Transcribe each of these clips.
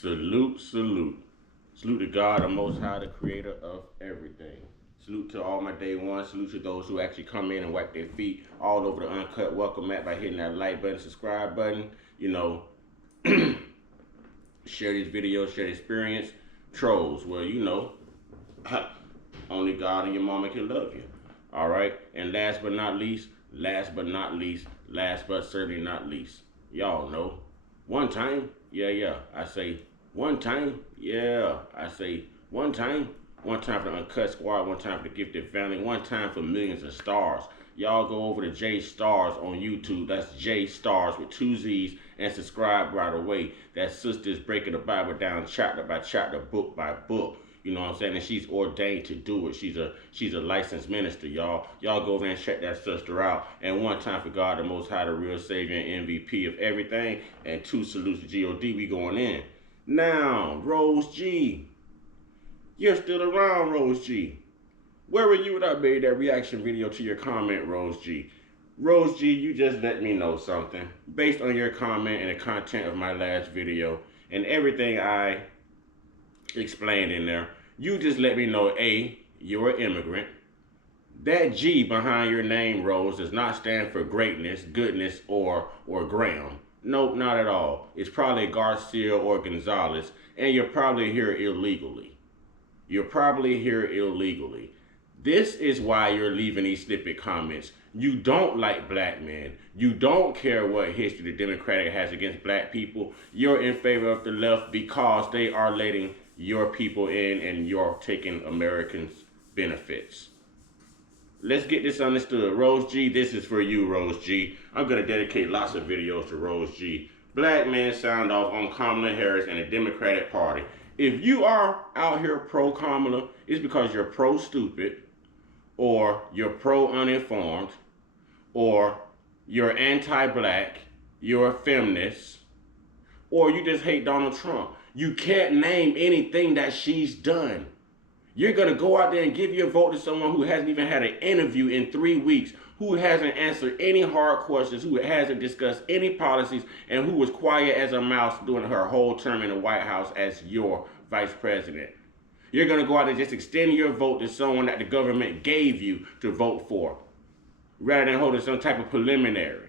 Salute, salute. Salute to God, the Most High, the creator of everything. Salute to all my day ones. Salute to those who actually come in and wipe their feet all over the Uncut welcome mat by hitting that like button, subscribe button. You know, share these videos, share the experience. Trolls, well, you know, only God and your mama can love you. All right. And last but not least, last but certainly not least, y'all know, one time, I say one time, I say one time for the Uncut Squad, one time for the Gifted Family, one time for millions of stars. Y'all go over to J Stars on YouTube. That's J Stars with 2 Z's, and subscribe right away. That sister's breaking the Bible down chapter by chapter, book by book. You know what I'm saying? And she's ordained to do it. She's a licensed minister, y'all. Y'all go over and check that sister out. And one time for God, the Most High, the real Savior and MVP of everything. And 2 salutes to G.O.D. We going in. Now, Rose G. You're still around, Rose G. Where were you when I made that reaction video to your comment, Rose G? Rose G, you just let me know something. Based on your comment and the content of my last video and everything I explained in there, you just let me know, A, you're an immigrant. That G behind your name, Rose, does not stand for greatness, goodness, or Graham. Nope, not at all. It's probably Garcia or Gonzalez, and you're probably here illegally. This is why you're leaving these snippet comments. You don't like black men. You don't care what history the Democratic has against black people. You're in favor of the left because they are letting your people in and you're taking Americans' benefits. Let's get this understood. Rose G, this is for you, Rose G. I'm going to dedicate lots of videos to Rose G. Black men sound off on Kamala Harris and the Democratic Party. If you are out here pro-Kamala, it's because you're pro-stupid, or you're pro-uninformed, or you're anti-black, you're a feminist, or you just hate Donald Trump. You can't name anything that she's done. You're going to go out there and give your vote to someone who hasn't even had an interview in 3 weeks, who hasn't answered any hard questions, who hasn't discussed any policies, and who was quiet as a mouse during her whole term in the White House as your vice president. You're going to go out and just extend your vote to someone that the government gave you to vote for, rather than holding some type of preliminary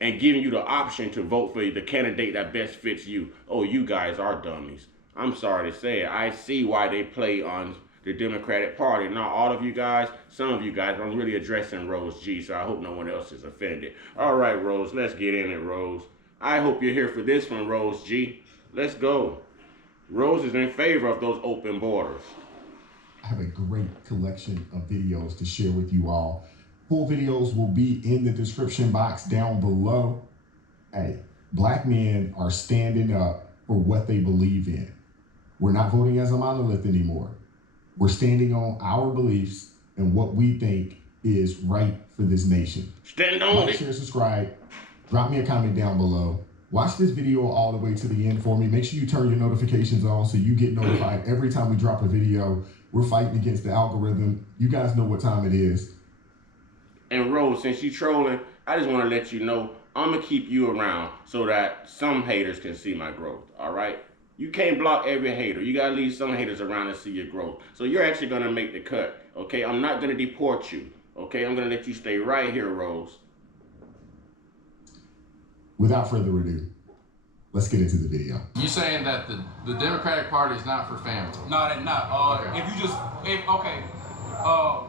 and giving you the option to vote for the candidate that best fits you. Oh, you guys are dummies. I'm sorry to say it. I see why they play on the Democratic Party. Not all of you guys, some of you guys. I'm really addressing Rose G, so I hope no one else is offended. All right, Rose, let's get in it, Rose. I hope you're here for this one, Rose G. Let's go. Rose is in favor of those open borders. I have a great collection of videos to share with you all. Full videos will be in the description box down below. Hey, black men are standing up for what they believe in. We're not voting as a monolith anymore. We're standing on our beliefs and what we think is right for this nation. Stand on it. Share, subscribe, drop me a comment down below. Watch this video all the way to the end for me. Make sure you turn your notifications on so you get notified every time we drop a video. We're fighting against the algorithm. You guys know what time it is. And Rose, since you trolling, I just want to let you know, I'm going to keep you around so that some haters can see my growth, all right? You can't block every hater. You got to leave some haters around to see your growth. So you're actually going to make the cut, okay? I'm not going to deport you, okay? I'm going to let you stay right here, Rose. Without further ado, let's get into the video. You're saying that the Democratic Party is not for family? No, they're not. Okay.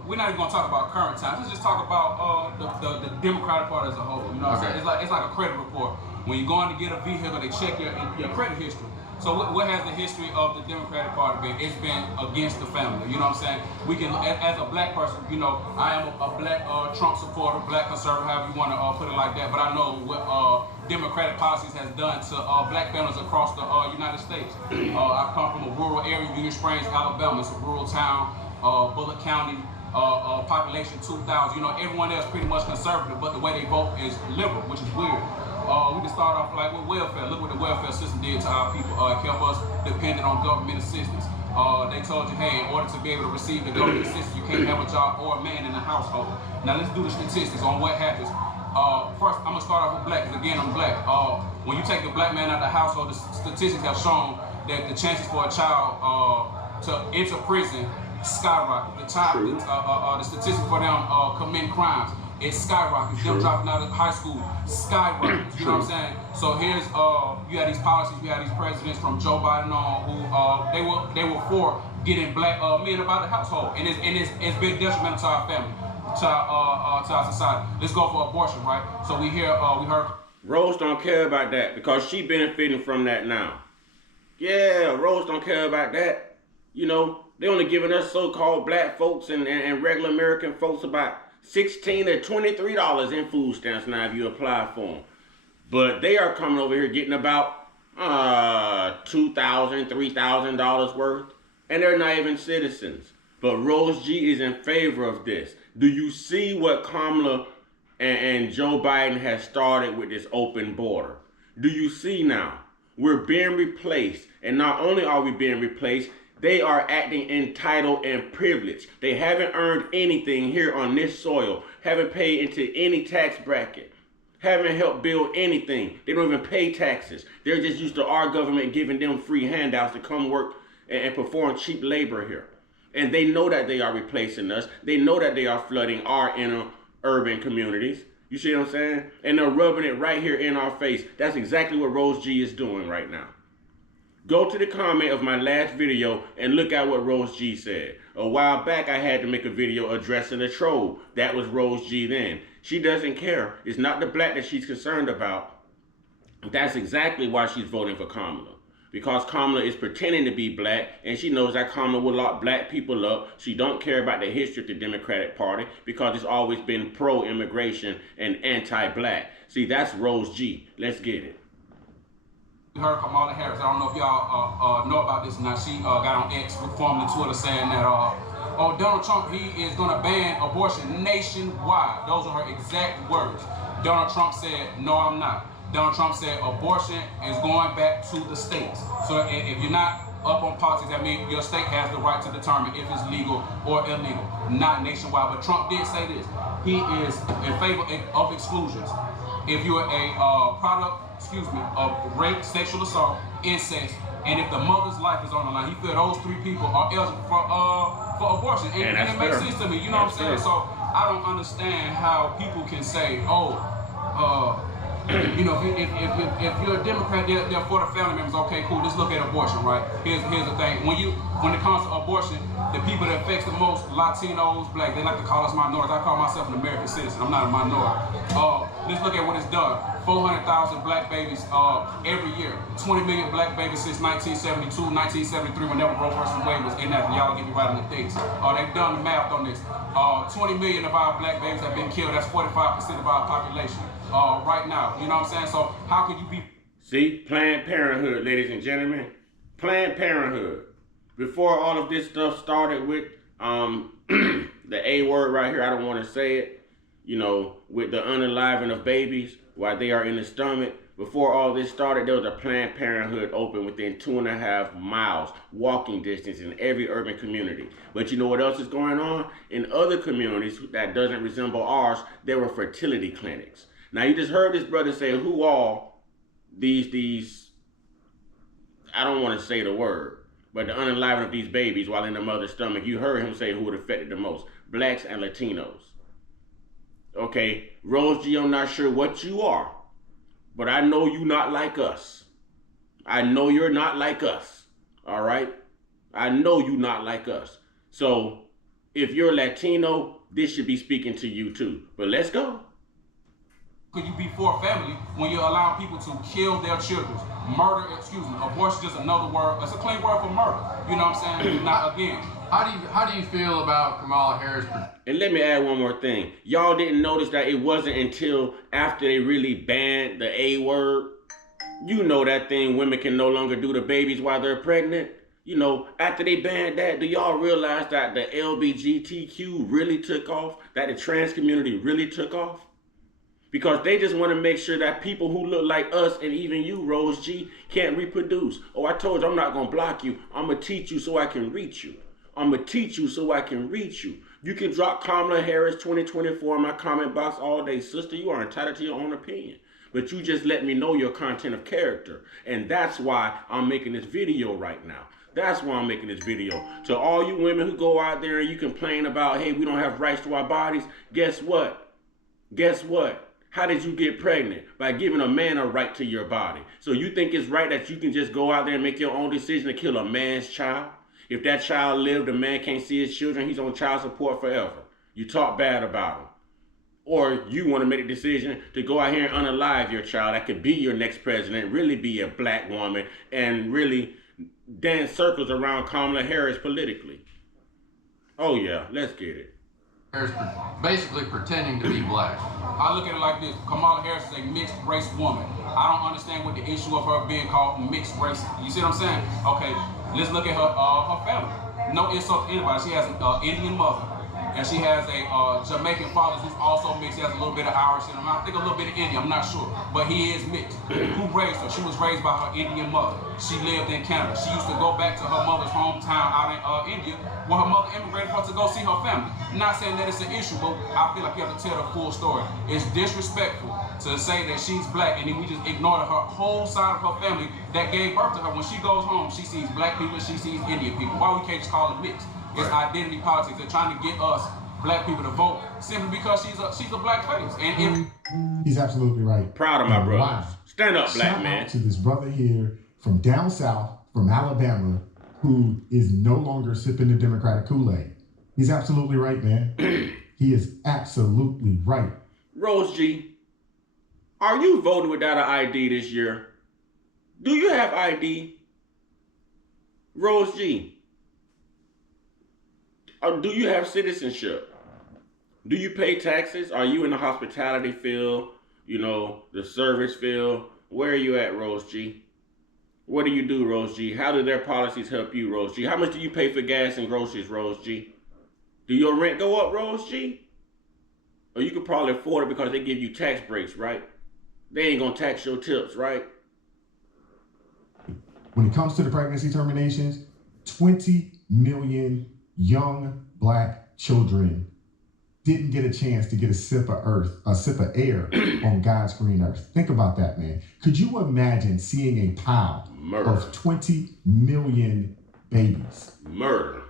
We're not even gonna talk about current times. Let's just talk about the Democratic Party as a whole. You know what I'm saying? It's like a credit report. When you're going to get a vehicle, they check your credit history. So what has the history of the Democratic Party been? It's been against the family. You know what I'm saying? We can, as a black person, you know, I am a black Trump supporter, black conservative, however you want to put it like that. But I know what Democratic policies has done to black families across the United States. I come from a rural area, Union Springs, Alabama. It's a rural town. Bullock County, population 2,000. You know, everyone else pretty much conservative, but the way they vote is liberal, which is weird. We can start off like with welfare. Look what the welfare system did to our people. It kept us dependent on government assistance. They told you, hey, in order to be able to receive the government assistance, you can't have a job or a man in the household. Now let's do the statistics on what happens. First, I'm gonna start off with black, because again, I'm black. When you take the black man out of the household, the statistics have shown that the chances for a child to enter prison skyrocket. The statistics for them committing crimes, it skyrockets. Them dropping out of high school skyrockets. You know what I'm saying? So here's you have these policies, you have these presidents from Joe Biden on who they were for getting black men about the household, and it's been detrimental to our family, to our society. Let's go for abortion, right? So we heard Rose don't care about that because she benefiting from that now. Yeah, Rose don't care about that. You know, they only giving us so-called black folks and regular American folks about $16 to $23 in food stamps now if you apply for them. But they are coming over here getting about $2,000, $3,000 worth, and they're not even citizens. But Rose G is in favor of this. Do you see what Kamala and Joe Biden has started with this open border? Do you see now? We're being replaced, and not only are we being replaced, they are acting entitled and privileged. They haven't earned anything here on this soil, haven't paid into any tax bracket, haven't helped build anything. They don't even pay taxes. They're just used to our government giving them free handouts to come work and perform cheap labor here. And they know that they are replacing us. They know that they are flooding our inner urban communities. You see what I'm saying? And they're rubbing it right here in our face. That's exactly what Rose G is doing right now. Go to the comment of my last video and look at what Rose G said. A while back, I had to make a video addressing a troll. That was Rose G then. She doesn't care. It's not the black that she's concerned about. That's exactly why she's voting for Kamala. Because Kamala is pretending to be black, and she knows that Kamala will lock black people up. She don't care about the history of the Democratic Party because it's always been pro-immigration and anti-black. See, that's Rose G. Let's get it. We heard Kamala Harris. I don't know if y'all know about this or not. She got on X, formerly Twitter, saying that Donald Trump, he is going to ban abortion nationwide. Those are her exact words. Donald Trump said, no, I'm not. Donald Trump said abortion is going back to the states. So if you're not up on politics, that means your state has the right to determine if it's legal or illegal, not nationwide. But Trump did say this. He is in favor of exclusions. If you're a product, of rape, sexual assault, incest, and if the mother's life is on the line, he feel those three people are eligible for abortion. And it makes sense to me, you know what I'm saying? So I don't understand how people can say, you know, if you're a Democrat, they're for the family members. Okay, cool. Let's look at abortion, right? Here's the thing. When it comes to abortion, the people that affects the most, Latinos, black, they like to call us minorities. I call myself an American citizen. I'm not a minority. Let's look at what it's done. 400,000 black babies every year. 20 million black babies since 1972, 1973, whenever Roe versus Wade was enacted. Y'all give me right on the dates. They've done the math on this. 20 million of our black babies have been killed. That's 45% of our population right now. You know what I'm saying? So how could you be... See, Planned Parenthood, ladies and gentlemen. Planned Parenthood. Before all of this stuff started with the A word right here, I don't want to say it, you know, with the unaliving of babies while they are in the stomach. Before all this started, there was a Planned Parenthood open within 2.5 miles, walking distance in every urban community. But you know what else is going on? In other communities that doesn't resemble ours, there were fertility clinics. Now you just heard this brother say who all these, I don't want to say the word, but the unaliving of these babies while in the mother's stomach, you heard him say who it affected the most, blacks and Latinos. Okay, Rose G, I'm not sure what you are, but I know you not like us. I know you're not like us, all right? I know you not like us. So if you're Latino, this should be speaking to you too. But let's go. Could you be for a family when you're allowing people to kill their children? Murder, abortion is just another word. It's a clean word for murder. You know what I'm saying? Not again. How do you feel about Kamala Harris? And let me add one more thing. Y'all didn't notice that it wasn't until after they really banned the A word. You know that thing, women can no longer do the babies while they're pregnant. You know, after they banned that, do y'all realize that the LGBTQ really took off? That the trans community really took off? Because they just want to make sure that people who look like us and even you, Rose G, can't reproduce. Oh, I told you I'm not going to block you. I'm going to teach you so I can reach you. I'm going to teach you so I can reach you. You can drop Kamala Harris 2024 in my comment box all day. Sister, you are entitled to your own opinion. but you just let me know your content of character. And that's why I'm making this video right now. That's why I'm making this video. To all you women who go out there and you complain about, hey, we don't have rights to our bodies, guess what? Guess what? How did you get pregnant? By giving a man a right to your body. So you think it's right that you can just go out there and make your own decision to kill a man's child? If that child lived, the man can't see his children, he's on child support forever. You talk bad about him. Or you want to make a decision to go out here and unalive your child that could be your next president, really be a black woman, and really dance circles around Kamala Harris politically. Oh yeah, let's get it. Harris basically pretending to be black. I look at it like this. Kamala Harris is a mixed race woman. I don't understand what the issue of her being called mixed race. You see what I'm saying? Okay, let's look at her family. No insult to anybody. She has an Indian mother. And she has a Jamaican father who's also mixed. He has a little bit of Irish in him. I think a little bit of Indian, I'm not sure. But he is mixed. Who raised her? She was raised by her Indian mother. She lived in Canada. She used to go back to her mother's hometown out in India where her mother immigrated for to go see her family. I'm not saying that it's an issue, but I feel like you have to tell the full story. It's disrespectful to say that she's black and then we just ignore her whole side of her family that gave birth to her. When she goes home, she sees black people, she sees Indian people. Why we can't just call it mixed? It's identity politics. They're trying to get us black people to vote simply because she's a black face. And if He's absolutely right. Proud of my And brothers. Stand up, black Shout man. out to this brother here from down south, from Alabama, who is no longer sipping the Democratic Kool-Aid. He's absolutely right, man. He is absolutely right. Rose G, are you voting without an ID this year? Do you have ID? Rose G, do you have citizenship? Do you pay taxes? Are you in the hospitality field? You know, the service field? Where are you at, Rose G? What do you do, Rose G? How do their policies help you, Rose G? How much do you pay for gas and groceries, Rose G? Do your rent go up, Rose G? Or you could probably afford it because they give you tax breaks, right? They ain't gonna tax your tips, right? When it comes to the pregnancy terminations, 20 million young black children didn't get a chance to get a sip of air on God's green earth. Think about that, man. Could you imagine seeing a pile of 20 million babies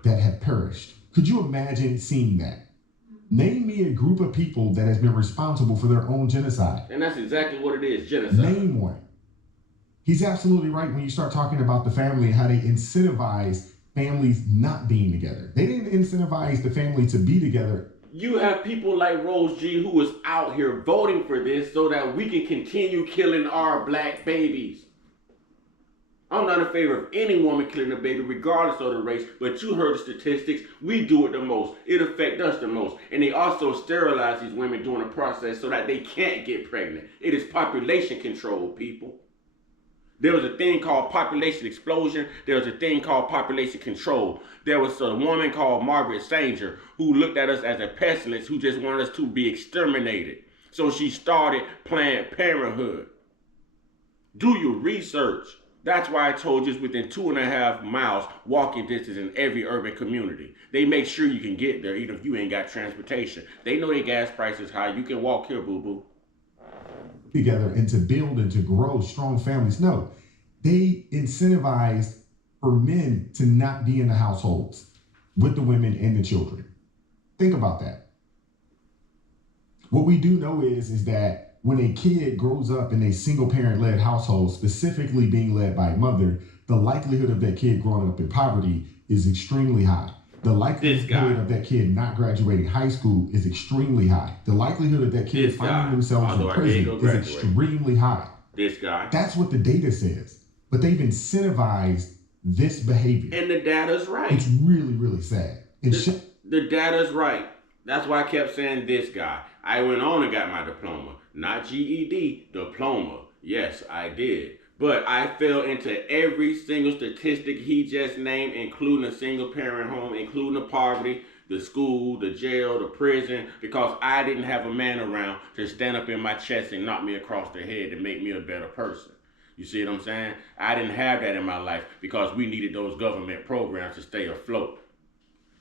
that have perished? Could you imagine seeing that? Name me a group of people that has been responsible for their own genocide. And that's exactly what it is, genocide. Name one. He's absolutely right when you start talking about the family and how they incentivize families not being together. They didn't incentivize the family to be together. You have people like Rose G who is out here voting for this so that we can continue killing our black babies. I'm not in favor of any woman killing a baby regardless of the race, but you heard the statistics. We do it the most. It affects us the most. And they also sterilize these women during the process so that they can't get pregnant. It is population control, people. There was a thing called population explosion. There was a thing called population control. There was a woman called Margaret Sanger who looked at us as a pestilence, who just wanted us to be exterminated. So she started Planned Parenthood. Do your research. That's why I told you it's within 2.5 miles walking distance in every urban community. They make sure you can get there even if you ain't got transportation. They know their gas price is high. You can walk here, boo-boo. Together and to build and to grow strong families. No, they incentivized for men to not be in the households with the women and the children. Think about that. What we do know is that when a kid grows up in a single parent led household, specifically being led by a mother, the likelihood of that kid growing up in poverty is extremely high. The likelihood of that kid not graduating high school is extremely high. The likelihood of that kid finding themselves in prison is extremely high. This guy. That's what the data says. But they've incentivized this behavior. And the data's right. It's really, really sad. The data's right. That's why I kept saying this guy. I went on and got my diploma. Not GED, diploma. Yes, I did. But I fell into every single statistic he just named, including a single parent home, including the poverty, the school, the jail, the prison, because I didn't have a man around to stand up in my chest and knock me across the head to make me a better person. You see what I'm saying? I didn't have that in my life because we needed those government programs to stay afloat.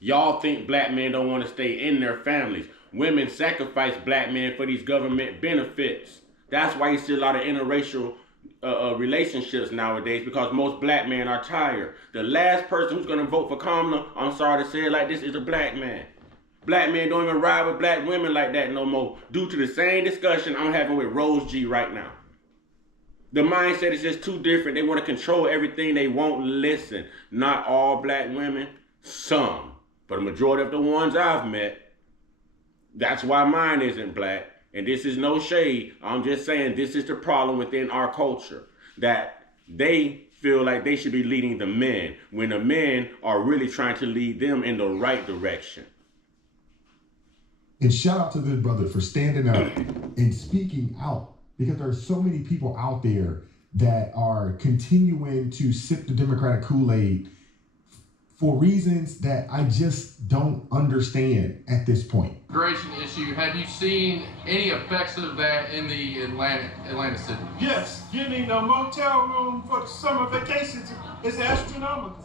Y'all think black men don't want to stay in their families. Women sacrifice black men for these government benefits. That's why you see a lot of interracial relationships nowadays, because most black men are tired. The last person who's gonna vote for Kamala, I'm sorry to say it like this, is a black man. Black men don't even ride with black women like that no more, due to the same discussion I'm having with Rose G right now. The mindset is just too different. They want to control everything. They won't listen. Not all black women, some. But the majority of the ones I've met, that's why mine isn't black. And this is no shade. I'm just saying this is the problem within our culture. That they feel like they should be leading the men, when the men are really trying to lead them in the right direction. And shout out to this brother for standing up and speaking out, because there are so many people out there that are continuing to sip the Democratic Kool-Aid for reasons that I just don't understand at this point. Immigration issue. Have you seen any effects of that in the Atlanta city? Yes, getting a motel room for the summer vacations is astronomical,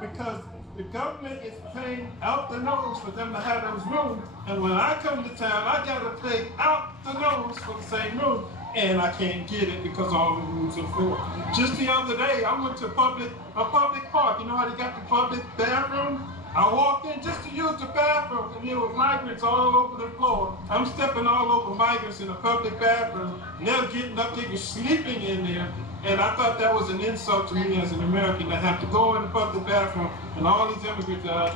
because the government is paying out the nose for them to have those rooms, and when I come to town, I gotta pay out the nose for the same room, and I can't get it because all the rooms are full. Just the other day, I went to a public park. You know how they got the public bathroom? I walked in just to use the bathroom, and there were migrants all over the floor. I'm stepping all over migrants in a public bathroom, and they're getting up, they were sleeping in there. And I thought that was an insult to me as an American to have to go in the public bathroom, and all these immigrants are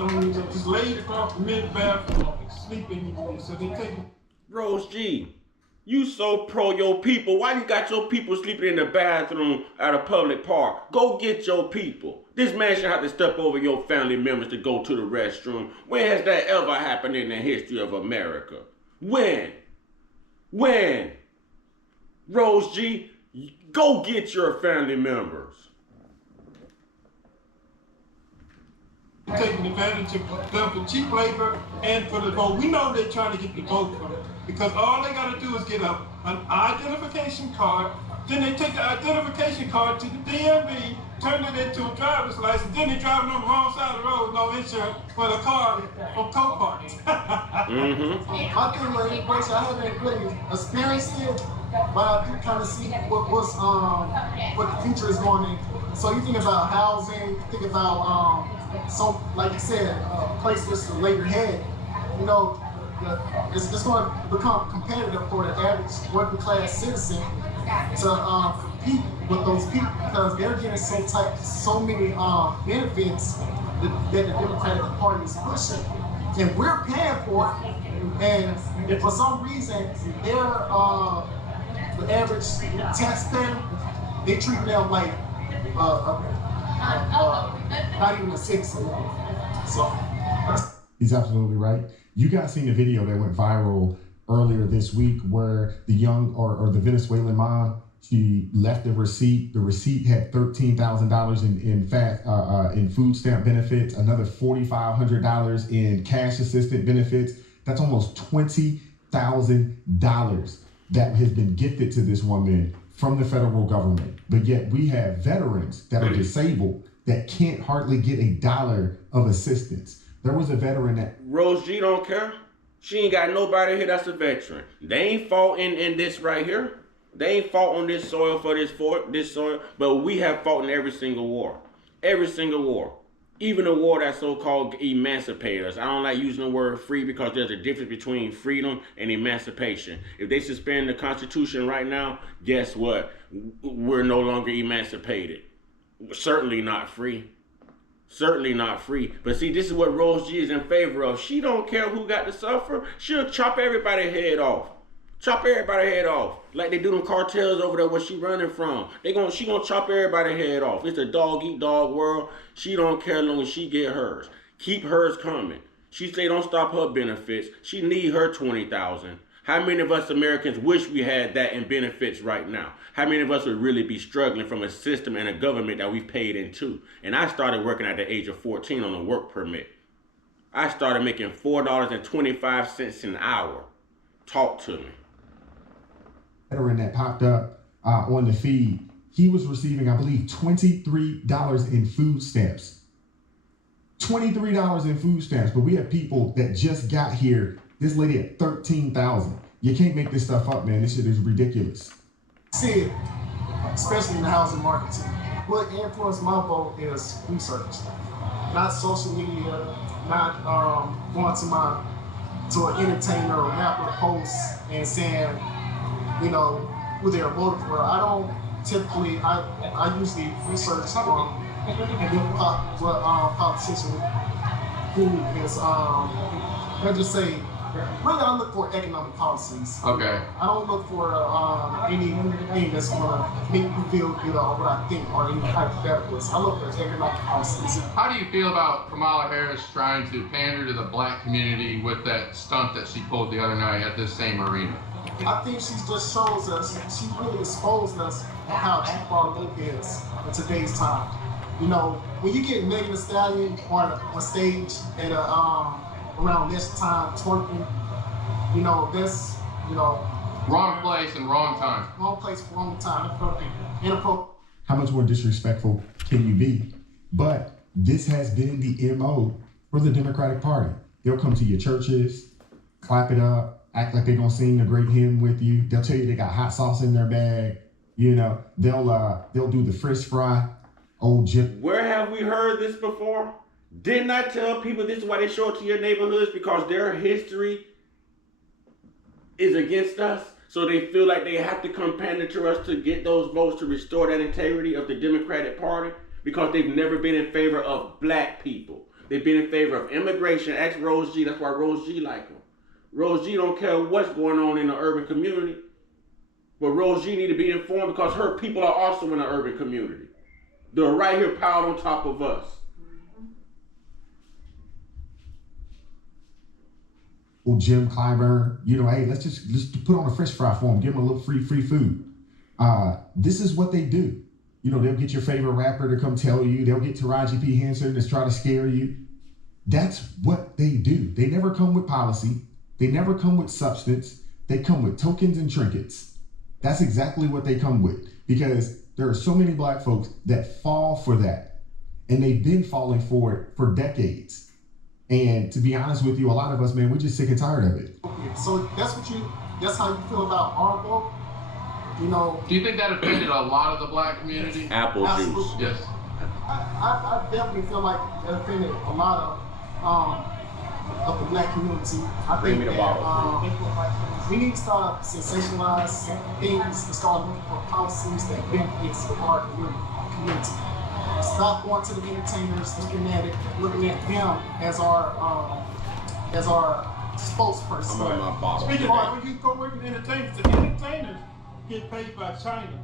just laid across the men's bathroom, sleeping in there. So they take it. Rose G, you so pro your people. Why you got your people sleeping in the bathroom at a public park? Go get your people. This man should have to step over your family members to go to the restroom. When has that ever happened in the history of America? When? Rose G, go get your family members. Taking advantage of them for cheap labor and for the vote. We know they're trying to get the vote from it, because all they got to do is get an identification card. Then they take the identification card to the DMV, turn it into a driver's license. Then they driving on the wrong side of the road, no insurance for the car from Coparts. My thing with immigration, I haven't really experienced it, but I do kind of see what the future is going in. So you think about housing, you think about so like you said, places to lay your head. You know, it's going to become competitive for the average working class citizen to compete with those people, because they're getting so many benefits that the Democratic Party is pushing, and we're paying for it. And if for some reason they're the average taxpayer, they treat them like not even a citizen. So He's absolutely right. You guys seen the video that went viral earlier this week where the young or the Venezuelan mom, she left the receipt. The receipt had $13,000 in food stamp benefits, another $4,500 in cash assistant benefits. That's almost $20,000 that has been gifted to this woman from the federal government. But yet we have veterans that are disabled that can't hardly get $1 of assistance. There was a veteran that... Rose G don't care. She ain't got nobody here that's a veteran. They ain't fought in this right here. They ain't fought on this soil for this soil, but we have fought in every single war. Every single war. Even a war that so-called emancipated us. I don't like using the word free, because there's a difference between freedom and emancipation. If they suspend the Constitution right now, guess what? We're no longer emancipated. Certainly not free. Certainly not free. But see, this is what Rose G is in favor of. She don't care who got to suffer. She'll chop everybody's head off. Chop everybody's head off. Like they do them cartels over there where she running from. She gonna chop everybody's head off. It's a dog-eat-dog world. She don't care as long as she get hers. Keep hers coming. She say don't stop her benefits. She need her $20,000. How many of us Americans wish we had that in benefits right now? How many of us would really be struggling from a system and a government that we paid into? And I started working at the age of 14 on a work permit. I started making $4.25 an hour. Talk to me. Veteran that popped up on the feed, he was receiving, I believe, $23 in food stamps. $23 in food stamps, but we have people that just got here. This lady at $13,000. You can't make this stuff up, man. This shit is ridiculous. See it, especially in the housing market too. What influenced my vote is research, not social media, not going to an entertainer or rapper post and saying, you know, who they're voting for. I don't typically. I usually research and then what politician who is let's just say. Really, I look for economic policies. Okay. I don't look for anything that's gonna make me feel good or what I think or any hypotheticals. I look for economic policies. How do you feel about Kamala Harris trying to pander to the black community with that stunt that she pulled the other night at this same arena? I think she just shows us, she really exposed us on how cheap our look is in today's time. You know, when you get Megan Thee Stallion on stage at around this time twerking, you know, that's, you know, Wrong place and wrong time. wrong place, wrong time, inappropriate. How much more disrespectful can you be? But this has been the MO for the Democratic Party. They'll come to your churches, clap it up, act like they're gonna sing the great hymn with you. They'll tell you they got hot sauce in their bag. You know, they'll do the frisk fry, old Jim. Where have we heard this before? Didn't I tell people this is why they show up to your neighborhoods? Because their history is against us. So they feel like they have to come pander to us to get those votes to restore that integrity of the Democratic Party, because they've never been in favor of black people. They've been in favor of immigration. Ask Rose G. That's why Rose G like them. Rose G don't care what's going on in the urban community. But Rose G need to be informed because her people are also in the urban community. They're right here piled on top of us. Jim Clyburn, you know, hey, let's put on a fresh fry for them, give them a little free food. This is what they do. You know, they'll get your favorite rapper to come tell you. They'll get Taraji P. Henson to try to scare you. That's what they do. They never come with policy. They never come with substance. They come with tokens and trinkets. That's exactly what they come with, because there are so many black folks that fall for that, and they've been falling for it for decades. And to be honest with you, a lot of us, man, we're just sick and tired of it. So that's how you feel about our vote? You know. Do you think that offended a lot of the black community? Apple Absolutely. juice. Yes. I definitely feel like it offended a lot of the black community. I Bring think me the that we need to start sensationalize things and start looking for policies that benefits our community. Stop going to the entertainers, looking at them as our spokesperson. I'm on my boss. Speaking of that, when you go work with entertainers, the entertainers get paid by China.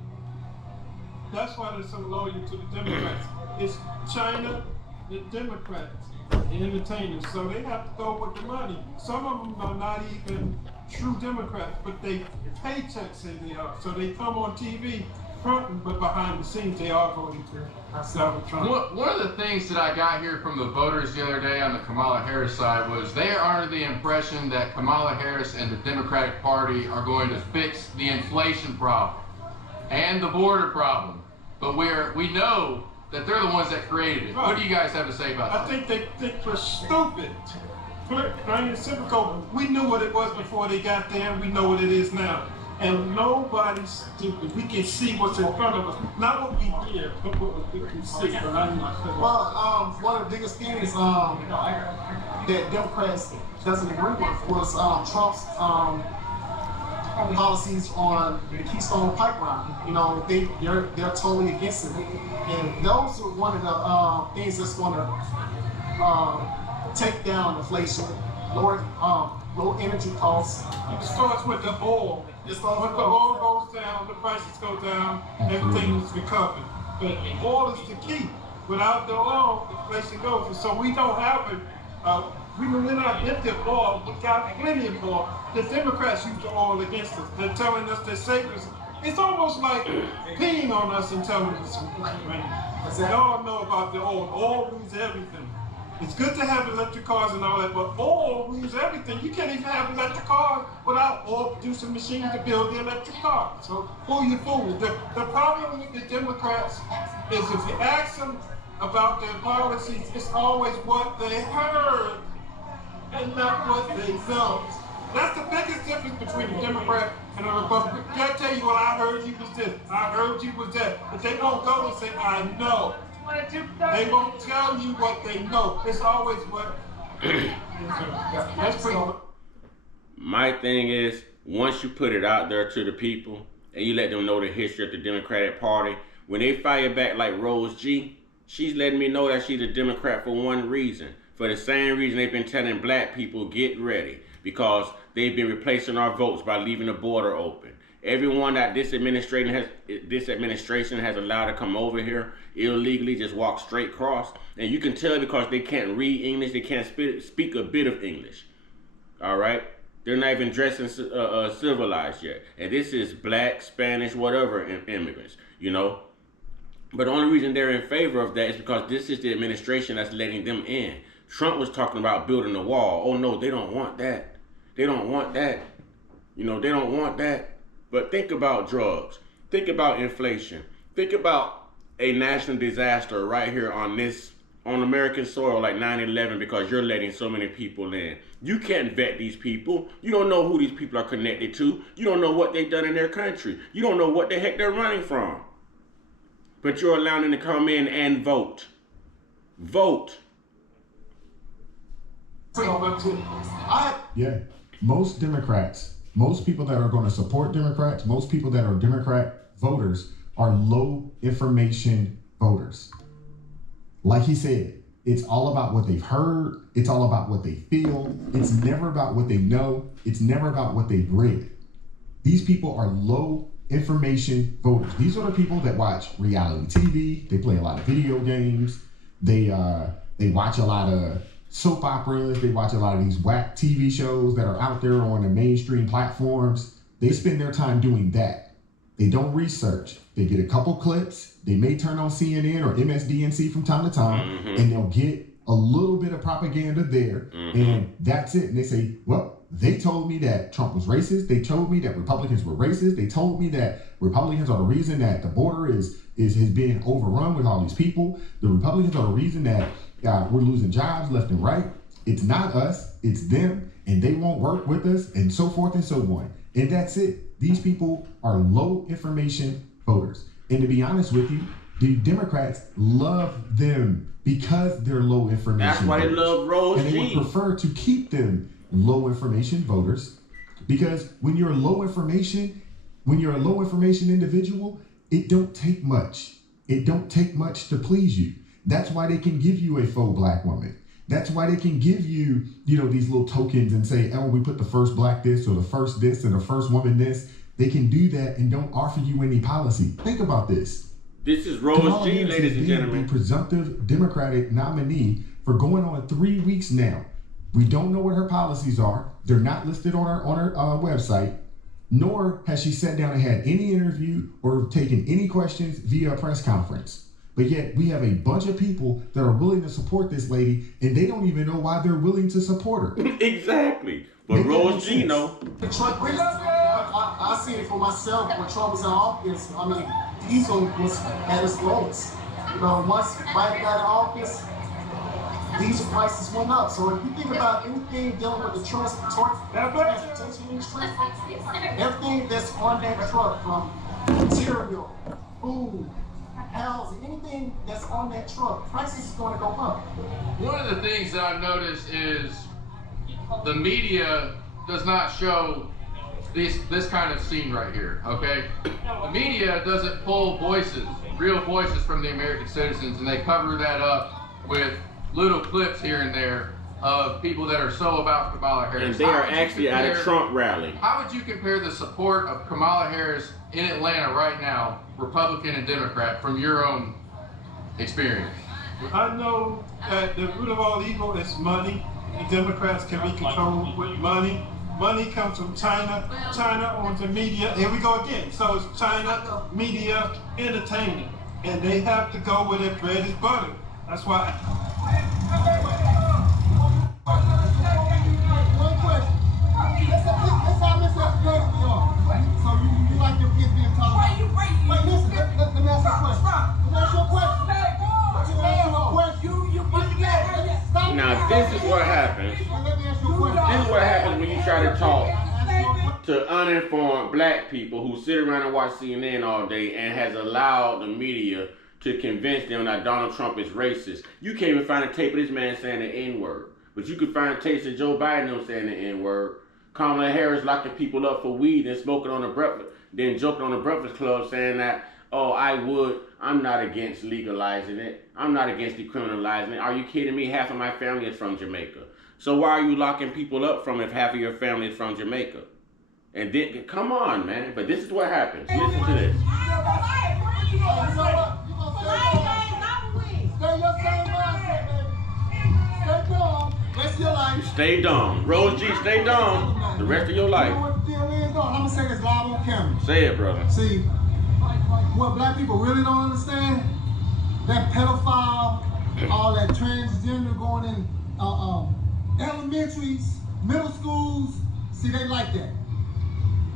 That's why they're so loyal to the Democrats. It's China, the Democrats, the entertainers. So they have to go with the money. Some of them are not even true Democrats, but they paychecks say they are. So they come on TV fronting, but behind the scenes they are voting for Donald Trump. One of the things that I got here from the voters the other day on the Kamala Harris side was they are under the impression that Kamala Harris and the Democratic Party are going to fix the inflation problem and the border problem. But we know that they're the ones that created it. Right. What do you guys have to say about that? I think they think we're stupid. Plain and simple. We knew what it was before they got there, and we know what it is now. And nobody's stupid. We can see what's in front of us. Not what we hear, but what we can see. Well, one of the biggest things that Democrats doesn't agree with was Trump's policies on the Keystone Pipeline. You know, they're totally against it. And those are one of the things that's going to take down inflation, low energy costs. It starts with the oil. When the oil goes down, the prices go down, everything is recovered. But oil is the key. Without the oil, inflation goes. And so we don't have it. We're not empty of oil. We got plenty of oil. The Democrats use the oil against us. They're telling us they're savers. It's almost like peeing on us and telling us we all know about the oil. Oil means everything. It's good to have electric cars and all that, but oil means everything. You can't even have electric cars without oil producing machines to build the electric car. So who you fooling? The problem with the Democrats is if you ask them about their policies, it's always what they heard and not what they know. That's the biggest difference between a Democrat and a Republican. They'll tell you, well, I heard you was this, I heard you was that. But they won't go and say, I know. They won't tell you what they know. It's always what. That's pretty much. My thing is, once you put it out there to the people and you let them know the history of the Democratic Party, when they fire back like Rose G, she's letting me know that she's a Democrat for one reason. For the same reason they've been telling black people, get ready. Because they've been replacing our votes by leaving the border open. Everyone that this administration has allowed to come over here illegally just walk straight across. And you can tell because they can't read English, they can't speak a bit of English. All right? They're not even dressing civilized yet. And this is black, Spanish, whatever immigrants, you know? But the only reason they're in favor of that is because this is the administration that's letting them in. Trump was talking about building a wall. Oh no, they don't want that. They don't want that. You know, they don't want that. But think about drugs. Think about inflation. Think about a national disaster right here on American soil like 9/11 because you're letting so many people in. You can't vet these people. You don't know who these people are connected to. You don't know what they've done in their country. You don't know what the heck they're running from. But you're allowing them to come in and vote. Vote. Yeah. Most Democrats, most people that are going to support Democrats, most people that are Democrat voters are low information voters. Like he said, it's all about what they've heard. It's all about what they feel. It's never about what they know. It's never about what they've read. These people are low information voters. These are the people that watch reality TV. They play a lot of video games. They watch a lot of soap operas. They watch a lot of these whack TV shows that are out there on the mainstream platforms. They spend their time doing that. They don't research. They get a couple clips. They may turn on CNN or MSDNC from time to time, and they'll get a little bit of propaganda there, and that's it. And they say, well, they told me that Trump was racist. They told me that Republicans were racist. They told me that Republicans are the reason that the border has been overrun with all these people. The Republicans are the reason that we're losing jobs left and right. It's not us, it's them, and they won't work with us, and so forth and so on. And that's it. These people are low information voters. And to be honest with you, the Democrats love them because they're low information That's why voters. they love Rose And they would prefer to keep them low information voters, because when you're a low information individual, it don't take much. It don't take much to please you. That's why they can give you a faux black woman. That's why they can give you, these little tokens and say, oh, we put the first black this or the first this and the first woman this. They can do that and don't offer you any policy. Think about this. This is Rose G, ladies and gentlemen. The presumptive Democratic nominee for going on 3 weeks now. We don't know what her policies are. They're not listed on her website, nor has she sat down and had any interview or taken any questions via a press conference. But yet we have a bunch of people that are willing to support this lady, and they don't even know why they're willing to support her. Exactly. But Rose G, know. I see it for myself when Trump was in office. I mean, diesel was at its lowest. Once Biden got in office, diesel prices went up. So if you think about anything dealing with the transportation industry, everything that's on that truck, from material, food, housing, anything that's on that truck, prices is going to go up. One of the things that I've noticed is the media does not show this kind of scene right here, okay? The media doesn't pull real voices from the American citizens, and they cover that up with little clips here and there of people that are so about Kamala Harris. And they are actually at a Trump rally. How would you compare the support of Kamala Harris in Atlanta right now, Republican and Democrat, from your own experience? I know that the root of all evil is money. The Democrats can be controlled with money. Money comes from China. China owns the media. Here we go again. So it's China, media, entertainment. And they have to go where their bread is buttered. That's why. One question. Let's have this experience for y'all. So you like your kids being taught. Why you breaking? Wait, listen, let me ask you a question. Let me ask you a question. You Stop. Now this is what happens. Let me ask you a This is what happens when you try to talk to uninformed black people who sit around and watch CNN all day and has allowed the media to convince them that Donald Trump is racist. You can't even find a tape of this man saying the N-word. But you could find tapes of Joe Biden saying the N-word. Kamala Harris locking people up for weed and smoking on the breakfast, then joking on the Breakfast Club saying that, oh, I'm not against legalizing it. I'm not against decriminalizing it. Are you kidding me? Half of my family is from Jamaica. So why are you locking people up from if half of your family is from Jamaica? And then, come on, man. But this is what happens. Listen to this. Stay dumb. Rose G, stay dumb the rest of your life. I'm gonna say this live on camera. Say it, brother. See, what black people really don't understand, that pedophile, all that transgender going in elementaries, middle schools, see, they like that.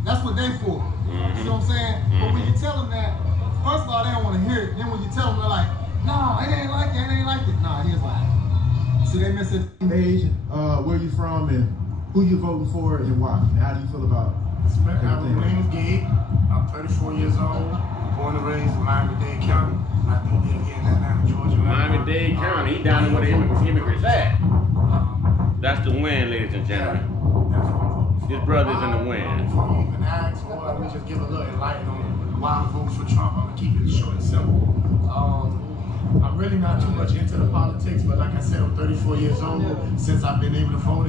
That's what they for. You know what I'm saying? But when you tell them that, first of all, they don't want to hear it. Then when you tell them, they're like, nah, it ain't like that, it ain't like that. Nah, here's why. See, they miss it. Age, where you from, and who you voting for, and why? And how do you feel about My name is Gabe. I'm 34 years old. Born and raised in Miami-Dade County. I do live here in Atlanta, Georgia. Miami-Dade County. He down there where the immigrants at. That's the win, ladies and gentlemen. His brother's in the win. Before you even ask, or let me just give a little enlightenment on why I'm voting for Trump. I'm gonna keep it short and simple. I'm really not too much into the politics, but like I said, I'm 34 years old. Since I've been able to vote,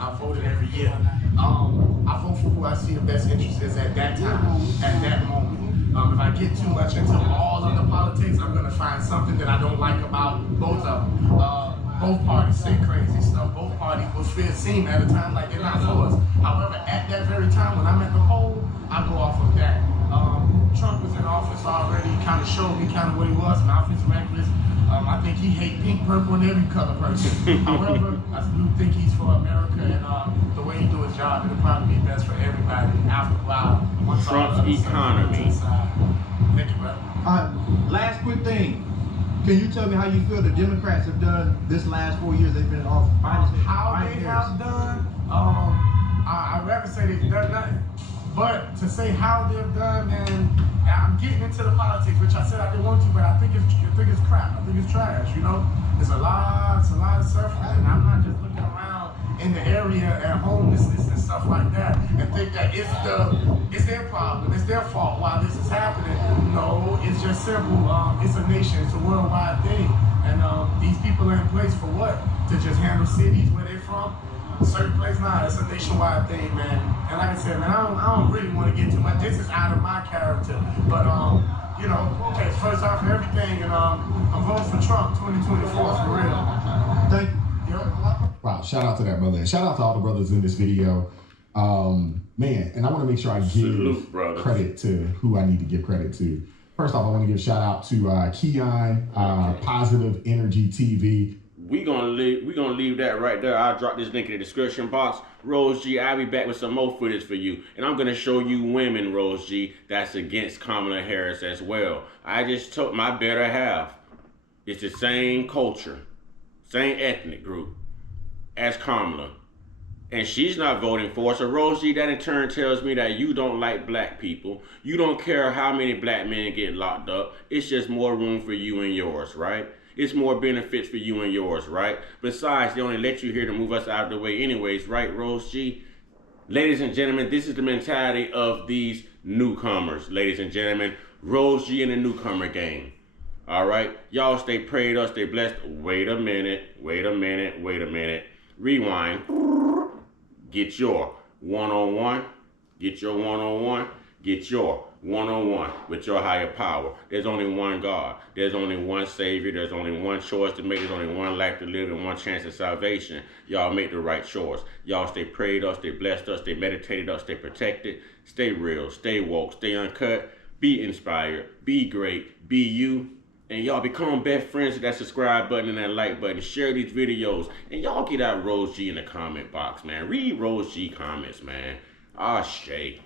I've voted every year. I vote for who I see the best interest is at that time, at that moment. If I get too much into all of the politics, I'm gonna find something that I don't like about both of them. Both parties say crazy stuff. Both parties will seem at a time like they're not for us. However, at that very time when I'm at the poll, I go off of that. Trump was in office already, kind of showed me kind of what he was, an office reckless. I think he hates pink, purple, and every color person. However, I do think he's for America, and the way he do his job, it'll probably be best for everybody after a while. Once Trump's economy. Thank you, brother. last quick thing. Can you tell me how you feel the Democrats have done this last 4 years they've been in office? How they have done, I'd rather say they've done nothing. But to say how they've done, man, I'm getting into the politics, which I said I didn't want to, but I think it's crap. I think it's trash, you know? It's a lot of suffering, and I'm not just looking around in the area at homelessness and stuff like that and think that it's their problem, it's their fault why this is happening. No, it's just simple. It's a nation, it's a worldwide thing. And these people are in place for what? To just handle cities where they're from? Certain place, nah, it's a nationwide thing, man. And like I said, man, I don't really want to get too much. This is out of my character. But you know, okay, first off for everything, and I'm voting for Trump 2024 for real. Thank you. Wow, shout out to that brother. And shout out to all the brothers in this video. Man, and I want to make sure I give credit to who I need to give credit to. First off, I want to give a shout out to Keon, Positive Energy TV. We gonna leave that right there. I'll drop this link in the description box. Rose G, I'll be back with some more footage for you. And I'm gonna show you women, Rose G, that's against Kamala Harris as well. I just told my better half. It's the same culture, same ethnic group as Kamala. And she's not voting for us. So Rose G, that in turn tells me that you don't like black people. You don't care how many black men get locked up. It's just more room for you and yours, right? It's more benefits for you and yours, right? Besides, they only let you here to move us out of the way anyways, right, Rose G? Ladies and gentlemen, this is the mentality of these newcomers, ladies and gentlemen. Rose G and the newcomer gang. All right? Y'all stay prayed up, stay blessed. Wait a minute. Rewind. Get your one-on-one. Get your one-on-one. Get your one-on-one with your higher power. There's only one God. There's only one Savior. There's only one choice to make. There's only one life to live and one chance of salvation. Y'all make the right choice. Y'all stay prayed up, stay blessed up, stay meditated up, stay protected, stay real, stay woke, stay uncut, be inspired, be great, be you. And y'all become best friends with that subscribe button and that like button. Share these videos. And y'all get out Rose G in the comment box, man. Read Rose G comments, man. Ah, Shay.